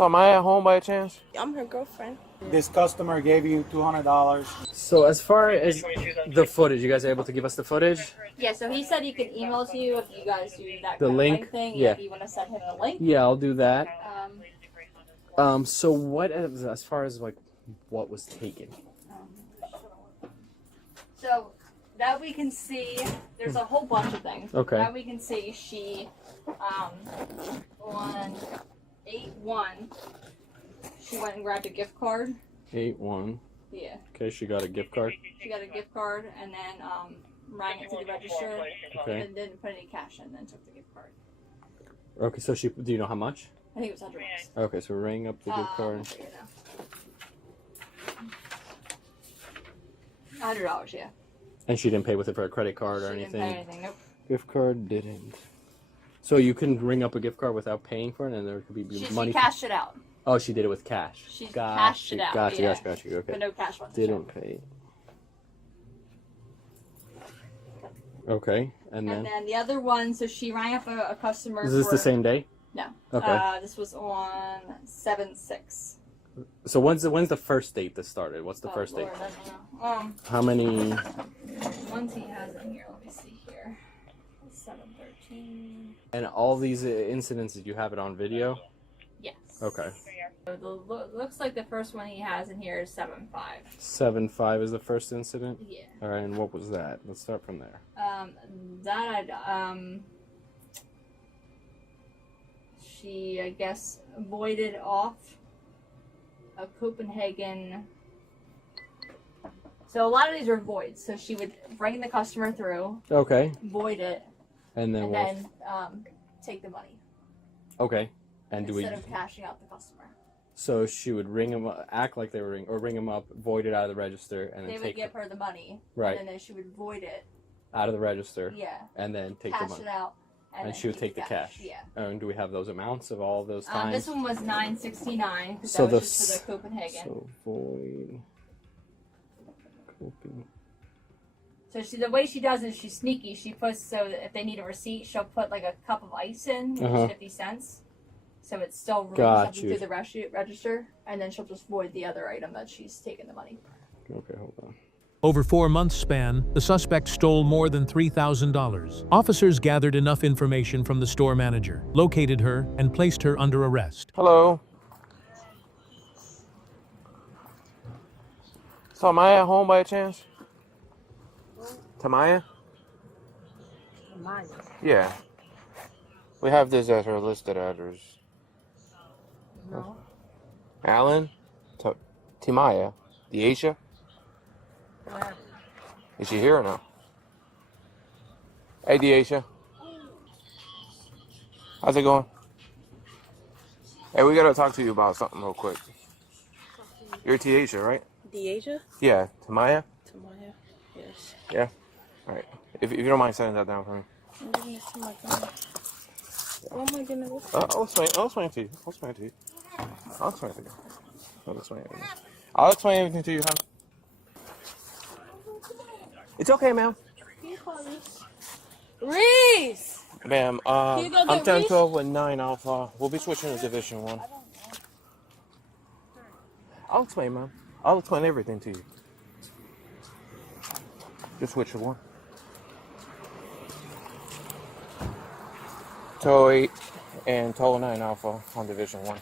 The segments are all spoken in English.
So am I at home by chance? I'm her girlfriend. This customer gave you $200. So as far as the footage, you guys are able to give us the footage? Yeah, so he said he can email to you if you guys do that The kind link? of thing. Yeah. If you want to send him the link. Yeah, I'll do that. So what, as far as like what was taken? So that we can see, there's a whole bunch of things. Okay. That we can see she, on 8/1, she went and grabbed a gift card. 8/1. Yeah. Okay, she got a gift card. She got a gift card and then rang it to the register. Okay. And didn't put any cash in, then took the gift card. Okay, so do you know how much? I think it was $100. Okay, so we're ringing up the gift card. $100, yeah. And she didn't pay with it for a credit card or She anything? didn't pay anything, nope. Gift card didn't. So you can ring up a gift card without paying for it, and there could be money. She cashed it out. Oh, she did it with cash. She cashed it out. Gotcha, yeah. gotcha. Okay. But no cash went to Didn't pay. Okay, and then the other one, so she rang up a customer. Is this the same day? No. Okay. This was on 7/6. So when's the first date that started? What's the first date? Lord, I don't know. How many? Ones he has in here. Let me see here. 7/13. And all these incidents, did you have it on video? Yes. Okay. So looks like the first one he has in here is 7/5. 7/5 is the first incident. Yeah. All right, and what was that? Let's start from there. She, I guess, voided off a Copenhagen. So a lot of these are voids. So she would bring the customer through, Okay. void it, And then and what? then take the money Okay. And do we? instead of cashing out the customer. So she would ring them, act like they were ring them up, void it out of the register, and then They would take give her the money, Right. and then she would void it, out of the register, yeah, and then take the cash money. it out, And then she would take the cash. Yeah. And do we have those amounts of all those times? This one was 969 because So that was just for the Copenhagen. So void. Copen. So the way she does it, she's sneaky. She puts, so that if they need a receipt, she'll put like a cup of ice in, which is 50 cents. So it's still really something through the register, and then she'll just void the other item that she's taken the money. Okay, hold on. Over 4 months span, the suspect stole more than $3,000. Officers gathered enough information from the store manager, located her, and placed her under arrest. Hello. So am I at home by chance? Tamaya? Mine. Yeah. We have this as her listed address. No. Alan? Timaya? Deasia? Where? Is she here or no? Hey, Deasia. How's it going? Hey, we gotta talk to you about something real quick. You're Deasia, right? Deasia? Yeah. Tamaya? Tamaya? Yes. Yeah? Alright. If you don't mind setting that down for me. I'm giving this to my grandma. Oh my goodness. I'll explain to you. I'll explain to you. I'll explain everything to you, huh? It's okay, ma'am. Can you call Reese? Reese! Ma'am, Can you go I'm get 1012 with 9 Alpha. We'll be switching to Division 1. I'll explain, ma'am. I'll explain everything to you. Just switch to 1. Tow 8 and Tow 9 Alpha on Division 1.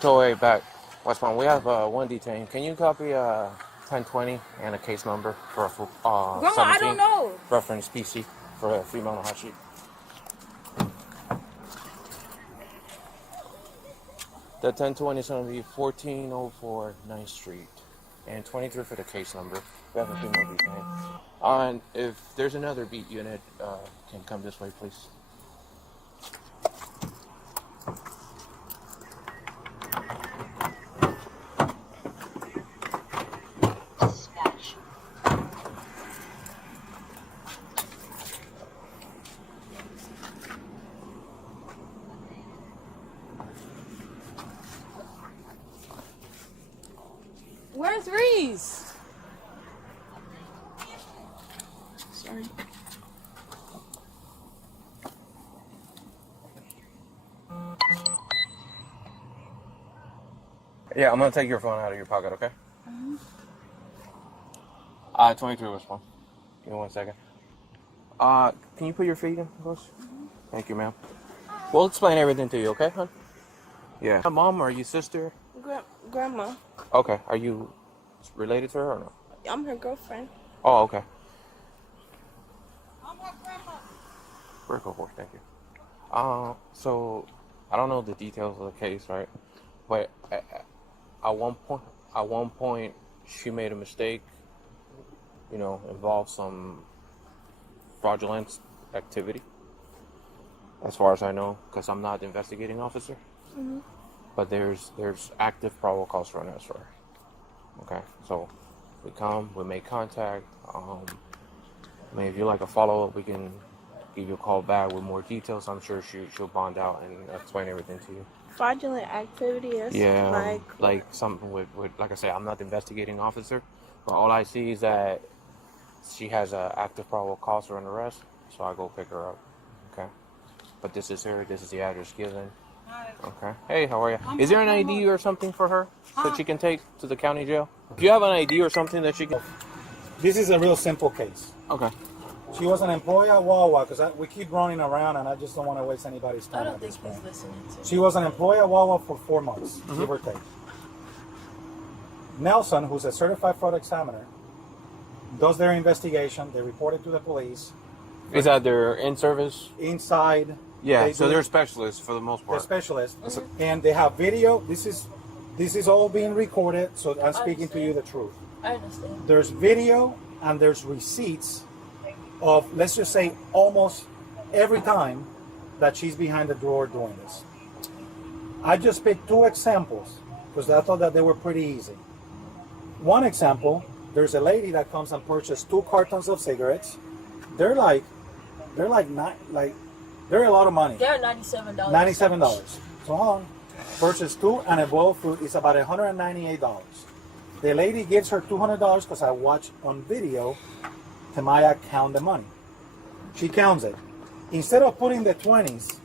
Tow 8 back. West Palm. We have one detained. Can you copy 1020 and a case number for Grandma, 17? I don't know. Reference PC for a female on the hot sheet. The 1020 is going to be 1404 9th Street and 23 for the case number. We have a female detained. And if there's another beat unit, can come this way, please. Where's Reese? Sorry. Yeah, I'm gonna take your phone out of your pocket, okay? 23 was fine. Give me 1 second. Can you put your feet in, please? Thank you, ma'am. We'll explain everything to you, okay, hon? Yeah. Mom, or are you sister? Grandma. Okay. Are you related to her or no? I'm her girlfriend. Oh, okay. Very cool, boy. Thank you. So I don't know the details of the case, right? But at one point, she made a mistake. You know, involved some fraudulent activity, as far as I know, because I'm not the investigating officer. Mm-hmm. But there's active probable cause for an arrest for her. Okay, so we make contact. I mean, if you like a follow up, we can give you a call back with more details. I'm sure she'll bond out and explain everything to you. Fraudulent activity is like something with like I say, I'm not the investigating officer, but all I see is that she has an active probable cause for an arrest, so I go pick her up. Okay, but this is her. This is the address given. Okay. Hey, how are you? Is there an ID or something for her that she can take to the county jail? Do you have an ID or something that she can? This is a real simple case. Okay. She was an employee at Wawa because we keep running around and I just don't want to waste anybody's time. I don't think he's listening to She was an employee at Wawa for 4 months, give or take. Nelson, who's a certified fraud examiner, does their investigation. They report it to the police. Is that their in-service? Inside. Yeah, so they're specialists for the most They're part. specialists. And they have video. This is all being recorded, so I'm speaking to you the truth. I understand. There's video and there's receipts of, let's just say, almost every time that she's behind the drawer doing this. I just picked 2 examples because I thought that they were pretty easy. One example, there's a lady that comes and purchases 2 cartons of cigarettes. They're a lot of money. They're $97. $97. So hold on. Purchase 2 and a bowl of fruit is about $198. The lady gives her $200 because I watched on video Tamaya count the money. She counts it. Instead of putting the 20s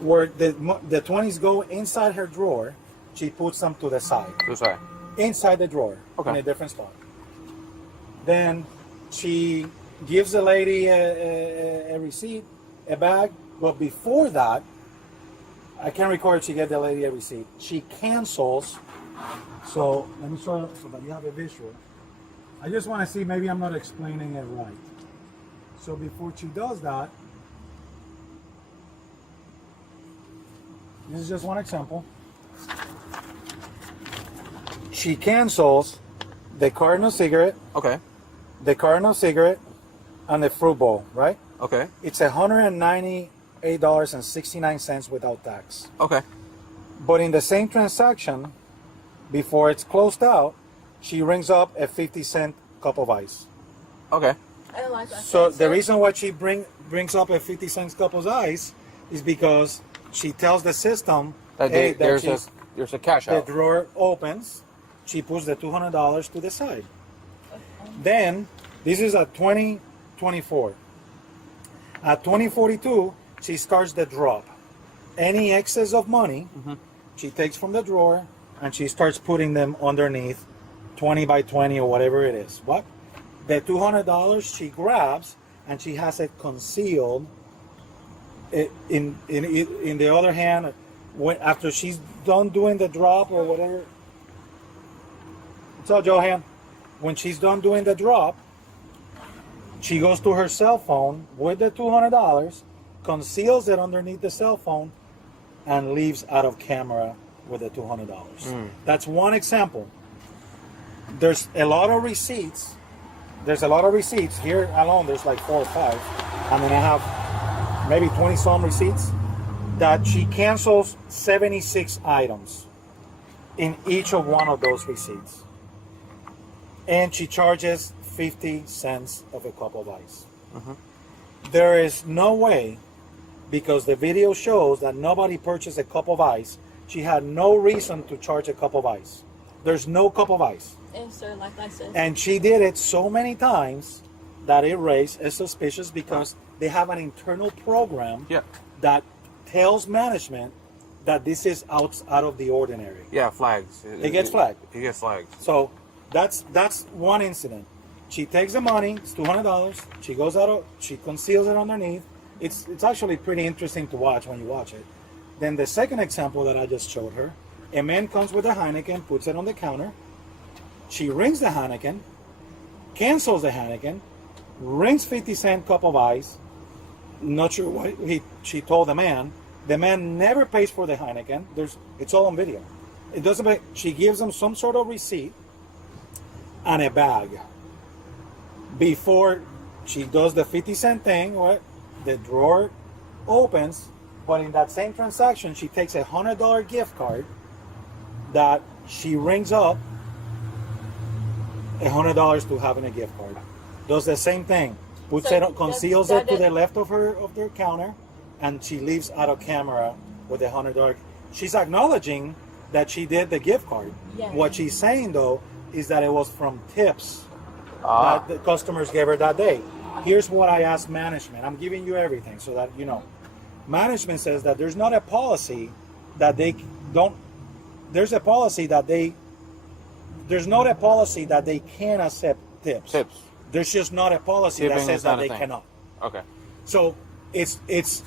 where the 20s go inside her drawer, she puts them to the side. To the side. Inside the drawer. Okay. In a different spot. Then she gives the lady a receipt, a bag, but before that, I can't record if she gave the lady a receipt. She cancels. So let me show you so that you have a visual. I just want to see, maybe I'm not explaining it right. So before she does that, this is just one example. She cancels the carton of cigarette, Okay. the carton of cigarette, and the fruit bowl, right? Okay. It's $198.69 without tax. Okay. But in the same transaction, before it's closed out, she rings up a 50-cent cup of ice. Okay. I don't like that. So the reason why she brings up a 50-cent cup of ice is because she tells the system That hey, there's that a cash the out. drawer opens, she puts the $200 to the side. Then, this is at 2024. At 2042, she starts the drop. Any excess of money, she takes from the drawer and she starts putting them underneath 20 by 20 or whatever it is. What? The $200 she grabs and she has it concealed. In the other hand, after she's done doing the drop or whatever. So Johan, when she's done doing the drop, she goes to her cell phone with the $200, conceals it underneath the cell phone, and leaves out of camera with the $200. That's one example. There's a lot of receipts. There's a lot of receipts. Here alone, there's like 4 or 5. I mean, I have maybe 20 some receipts that she cancels 76 items in each of one of those receipts. And she charges 50 cents of a cup of ice. There is no way, because the video shows that nobody purchased a cup of ice. She had no reason to charge a cup of ice. There's no cup of ice. And sir, like I said. And she did it so many times that it raised a suspicious because they have an internal program that tells management that this is out of the ordinary. Yeah, flags. It gets flagged. It gets flagged. So that's one incident. She takes the money. It's $200. She goes out. She conceals it underneath. It's actually pretty interesting to watch when you watch it. Then the second example that I just showed her, a man comes with a Heineken, puts it on the counter. She rings the Heineken, cancels the Heineken, rings 50-cent cup of ice. Not sure what she told the man. The man never pays for the Heineken. It's all on video. It doesn't make. She gives him some sort of receipt and a bag. Before she does the 50-cent thing, what the drawer opens, but in that same transaction, she takes $100 gift card that she rings up $100 to having a gift card. Does the same thing. Puts So it, conceals it to the left of their counter, and she leaves out of camera with $100. She's acknowledging that she did the gift card. Yeah. What she's saying though is that it was from tips that the customers gave her that day. Here's what I asked management. I'm giving you everything so that you know. Management says that there's not a policy that they don't. There's a policy that they. There's not a policy that they can accept tips. There's just not a policy Tipping that says is not that a they thing. cannot. Okay. So it's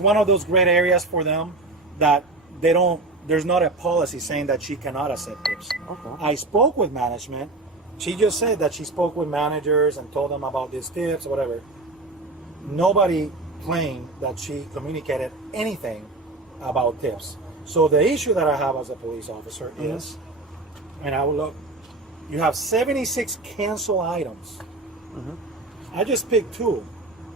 one of those great areas for them that they don't. There's not a policy saying that she cannot accept tips. Okay. I spoke with management. She just said that she spoke with managers and told them about these tips or whatever. Nobody claimed that she communicated anything about tips. So the issue that I have as a police officer is, and I will look, you have 76 cancel items. I just picked 2.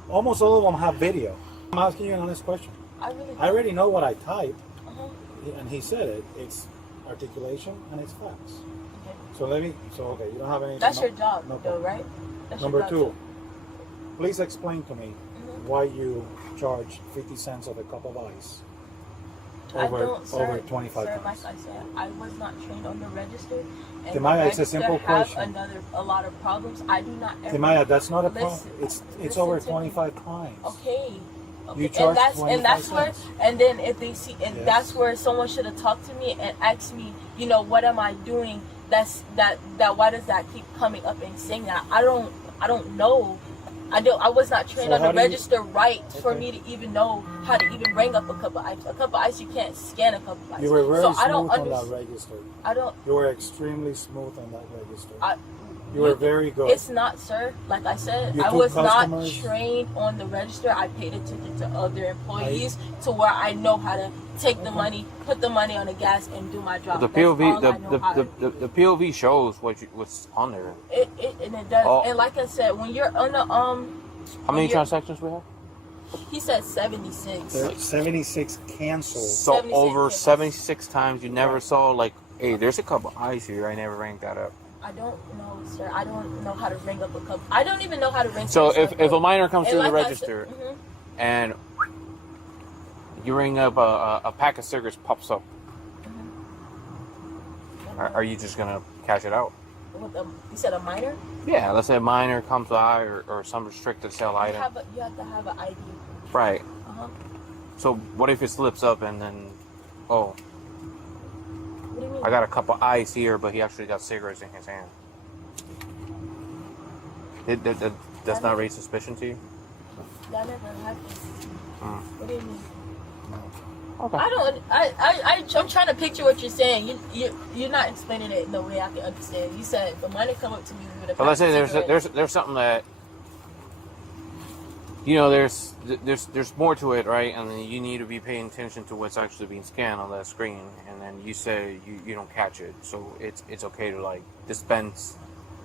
Almost all of them have video. I'm asking you an honest question. I already know what I typed, and he said it. It's articulation and it's facts. So okay, you don't have anything. That's your job, no though, problem. right? That's Number your job 2, please explain to me why you charge 50 cents of a cup of ice over 25 sir, times. like I said, I was not trained on the register. And Timaya, the it's a simple register have question. a lot of problems. I do not ever. Timaya, that's not a problem. Listen, It's over listen to me. 25 times. Okay. You charge and that's 25 where, cents. and then if they see, and Yes. that's where someone should have talked to me and asked me, what am I doing? That why does that keep coming up and saying that? I don't know. I was not trained So on how the do you- register right for Okay. me to even know how to even bring up a cup of ice. A cup of ice, you can't scan a cup of ice. You were very so smooth I don't on that understand. register. I don't. You were extremely smooth on that register. I, You were very good. It's not, sir. Like I said, You I took was not customers. trained on the register. I paid attention to other employees to where I know how to take the money, put the money on the gas, and do my job. The That's all POV, I know how to do. the POV shows what's on there. And it does. Oh. And like I said, when you're on the How many you're- transactions we have? he said 76. There 76 canceled. So 76 over tickets. 76 times, you never saw like, hey, there's a cup of ice here. I never ranked that up. I don't know, sir. I don't know how to ring up a cup. I don't even know how to ring. So something if a up. minor comes And to the like I register said, and you ring up a pack of cigarettes pops up, are you just gonna cash it out? You said a minor? Yeah, let's say a minor comes by or some restricted sale item. You have to have an ID. Right. Uh-huh. So what if it slips up and then, oh, What do you mean? I got a cup of ice here, but he actually got cigarettes in his hand. Does not raise suspicion to you? That never happened. What do you mean? Okay. I don't. I'm trying to picture what you're saying. You're not explaining it in the way I can understand. You said the minor come up to me with a. But let's say pack of cigarettes. there's something that, you know, there's more to it, right? And then you need to be paying attention to what's actually being scanned on that screen. And then you say you don't catch it, so it's okay to like dispense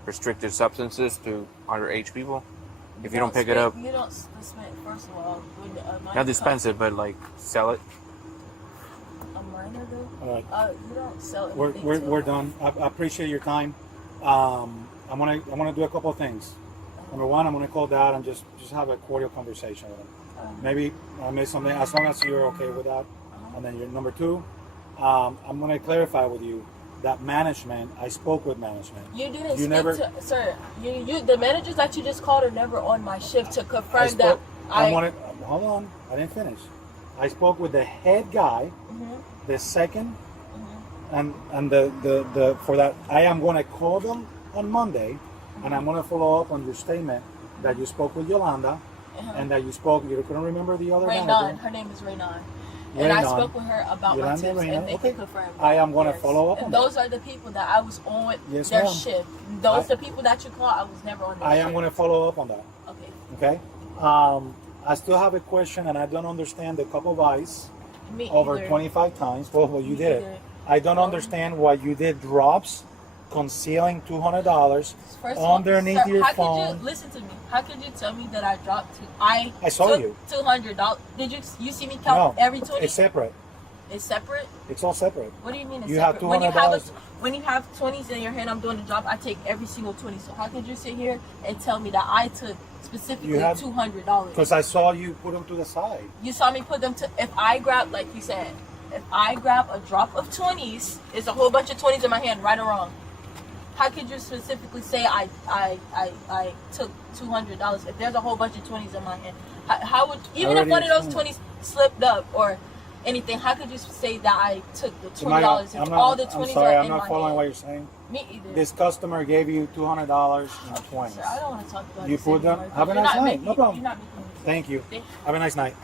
restricted substances to underage people if you don't pick it up. You don't dispense. First of all, when a minor Not dispense it, but like sell it. A minor though. All right. You don't sell We're, anything. we're, to we're a- done. I appreciate your time. I'm gonna do a couple of things. Number one, I'm gonna call Dad and just have a cordial conversation with him. Maybe I missed something. As long as you're okay with that. And then number two, I'm gonna clarify with you that management. I spoke with management. You didn't You speak never- to, sir. You the managers that you just called are never on my shift to confirm I that. hold on. I didn't finish. I spoke with the head guy, the second, and the for that. I am going to call them on Monday, and I'm going to follow up on your statement that you spoke with Yolanda, and that you couldn't remember the other Raynon. manager. Her name is Raynon. And I spoke with her about my Yolanda tips, Raynon. and they Okay. can confirm. I am going to Yes. follow up And on those that. are the people that I was on Yes, their ma'am. shift. Those the people that you call. I was never on their I shift. am going to follow up on that. Okay. Okay. I still have a question, and I don't understand the cup of ice Me over either. 25 times. Well, you Me did it. either. I don't understand why you did drops, concealing $200 First of all, underneath sir, your how phone. Could you listen to me? How could you tell me that I dropped? I saw took you. $200. Did you see me count No, every 20? it's separate. It's separate. It's all separate. What do you mean it's You have separate? When you $200. when you have 20s in your hand, I'm doing the job. I take every single 20. So how could you sit here and tell me that I took specifically You have- $200? Because I saw you put them to the side. You saw me put them to. If I grab, like you said, if I grab a drop of 20s, it's a whole bunch of 20s in my hand, right or wrong. How could you specifically say I took $200 if there's a whole bunch of 20s in my hand? How would, even if already one of those explained. 20s slipped up or anything, how could you say that I took the Am $20 I- if all the 20s I'm sorry, are I'm in not my following hand? what you're saying. Me either. This customer gave you $200 in 20s. Sir, I don't want to talk about You this put them- anymore, have a you're nice not night, making- no problem. You're not making Thank you. Thank you. Have a nice night.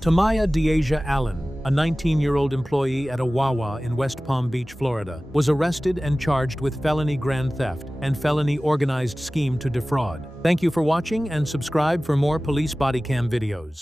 Tamaya Deasia Allen, a 19-year-old employee at a Wawa in West Palm Beach, Florida, was arrested and charged with felony grand theft and felony organized scheme to defraud. Thank you for watching and subscribe for more police body cam videos.